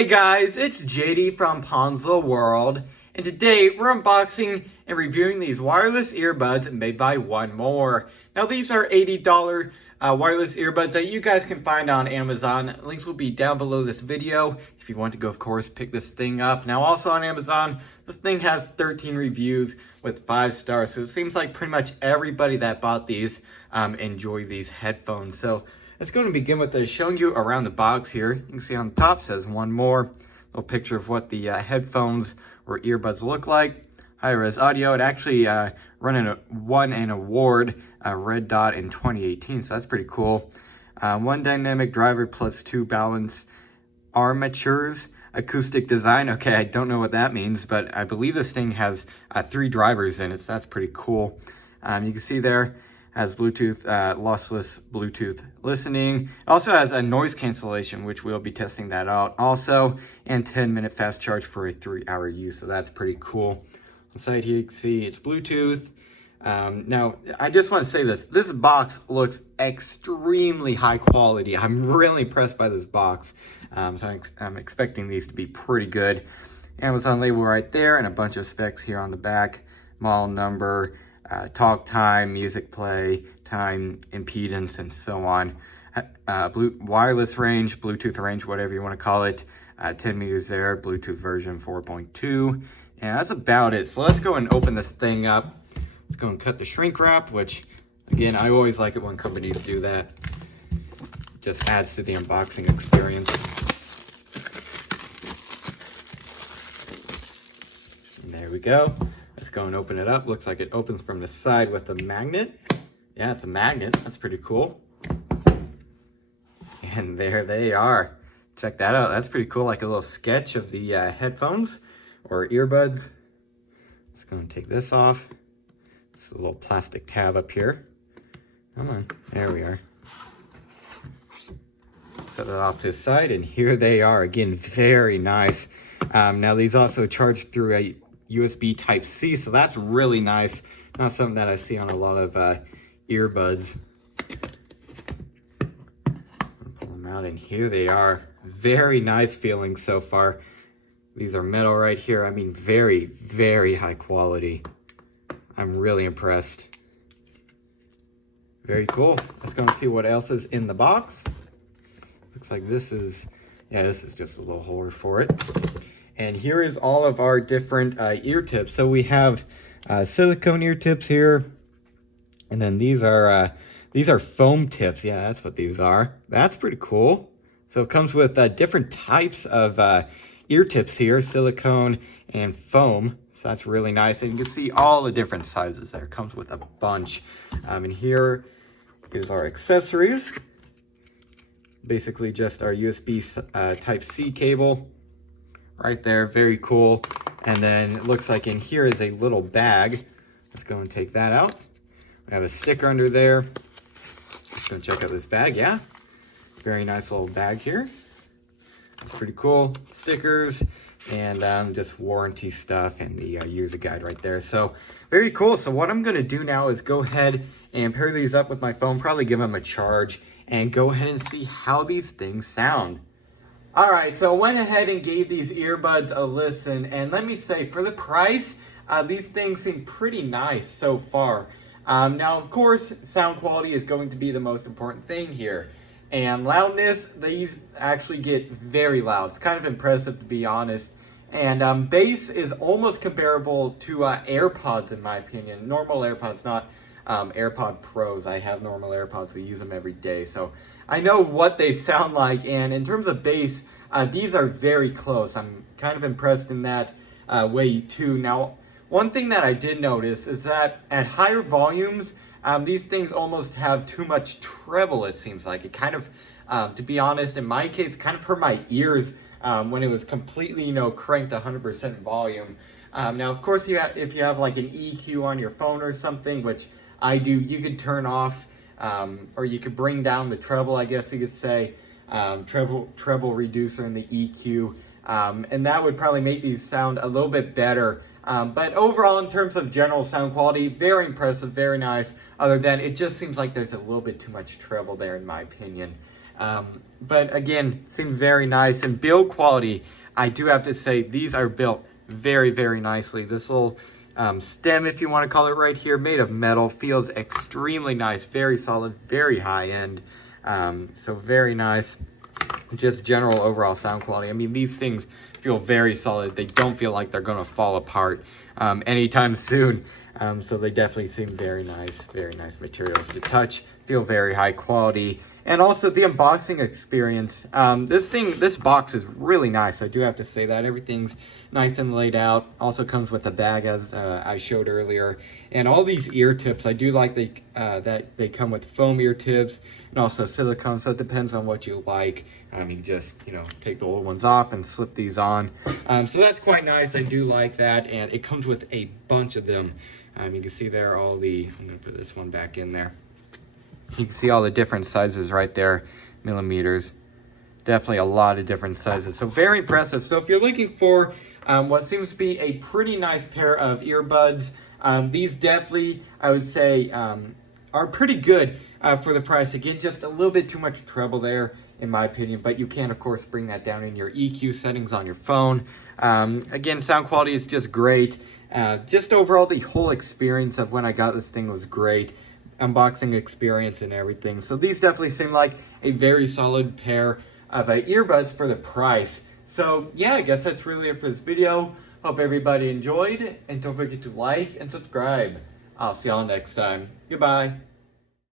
Hey guys, it's JD from Ponzo World, and today we're unboxing and reviewing these wireless earbuds made by One More. Now these are $80 wireless earbuds that you guys can find on Amazon. Links will be down below this video if you want to go, of course, pick this thing up. Now also on Amazon, this thing has 13 reviews with 5 stars, so it seems like pretty much everybody that bought these enjoyed these headphones. So let's go and begin with showing you around the box here. You can see on the top says One More. Little picture of what the headphones or earbuds look like. High-res audio. It actually won an award, Red Dot, in 2018, so that's pretty cool. 1 dynamic driver plus 2 balance armatures. Acoustic design. Okay, I don't know what that means, but I believe this thing has 3 drivers in it, so that's pretty cool. You can see there has Bluetooth, lossless Bluetooth listening. It also has a noise cancellation, which we'll be testing that out also, and 10-minute fast charge for a 3-hour use, so that's pretty cool. On the side here, you can see it's Bluetooth. Now, I just want to say this box looks extremely high quality. I'm really impressed by this box, so I'm expecting these to be pretty good. Amazon label right there, and a bunch of specs here on the back. Model number, talk time, music play time, impedance, and so on. Wireless range, Bluetooth range, whatever you want to call it. 10 meters there, Bluetooth version 4.2. And that's about it. So let's go and open this thing up. Let's go and cut the shrink wrap, which, again, I always like it when companies do that. Just adds to the unboxing experience. And there we go. Let's go and open it up. Looks like it opens from the side with a magnet. Yeah, it's a magnet. That's pretty cool. And there they are. Check that out. That's pretty cool. Like a little sketch of the headphones or earbuds. Just going to take this off. It's a little plastic tab up here. Come on. There we are. Set it off to the side, and here they are. Again, very nice. Now, these also charge through a USB Type-C, so that's really nice. Not something that I see on a lot of earbuds. Pull them out, and here they are. Very nice feeling so far. These are metal right here. I mean, very, very high quality. I'm really impressed. Very cool. Let's go and see what else is in the box. Looks like this is just a little holder for it. And here is all of our different ear tips. So we have silicone ear tips here, and then these are foam tips. Yeah, that's what these are. That's pretty cool. So it comes with different types of ear tips here, silicone and foam. So that's really nice. And you can see all the different sizes there. It comes with a bunch. And here is our accessories. Basically just our USB Type-C cable. Right there, very cool. And then it looks like in here is a little bag. Let's go and take that out. We have a sticker under there. Let's go and check out this bag. Yeah, very nice little bag here. It's pretty cool. Stickers and just warranty stuff and the user guide right there. So very cool. So what I'm gonna do now is go ahead and pair these up with my phone, probably give them a charge, and go ahead and see how these things sound. All right, so I went ahead and gave these earbuds a listen, and let me say, for the price, these things seem pretty nice so far. Now, of course, sound quality is going to be the most important thing here. And loudness, these actually get very loud. It's kind of impressive, to be honest. And bass is almost comparable to AirPods, in my opinion. Normal AirPods, not AirPod Pros. I have normal AirPods, I use them every day. So I know what they sound like, and in terms of bass, these are very close. I'm kind of impressed in that way too. Now, one thing that I did notice is that at higher volumes, these things almost have too much treble, it seems like. It kind of, to be honest, in my case, kind of hurt my ears when it was completely, cranked 100% volume. Now, of course, if you have like an EQ on your phone or something, which I do, you could turn off or you could bring down the treble, I guess you could say, treble reducer in the EQ, and that would probably make these sound a little bit better. But overall, in terms of general sound quality, very impressive, very nice. Other than it just seems like there's a little bit too much treble there, in my opinion. But again, seems very nice. And build quality, I do have to say, these are built very, very nicely. This little stem, if you want to call it right here, made of metal, feels extremely nice, very solid, very high end. So very nice. Just general overall sound quality. I mean, these things feel very solid. They don't feel like they're going to fall apart anytime soon. So they definitely seem very nice materials to touch, feel very high quality. And also the unboxing experience. This box is really nice. I do have to say that. Everything's nice and laid out. Also comes with a bag, as I showed earlier. And all these ear tips, I do like that they come with foam ear tips and also silicone. So it depends on what you like. You can just, take the old ones off and slip these on. So that's quite nice. I do like that. And it comes with a bunch of them. You can see there I'm going to put this one back in there. You can see all the different sizes right there, millimeters. Definitely a lot of different sizes. So very impressive. So if you're looking for what seems to be a pretty nice pair of earbuds, these definitely, I would say, are pretty good for the price. Again, just a little bit too much treble there, in my opinion, but you can, of course, bring that down in your EQ settings on your phone. Again, sound quality is just great. Just overall, the whole experience of when I got this thing was great. Unboxing experience and everything. So these definitely seem like a very solid pair of earbuds for the price. So yeah, I guess that's really it for this video. Hope everybody enjoyed, and don't forget to like and subscribe. I'll see y'all next time. Goodbye.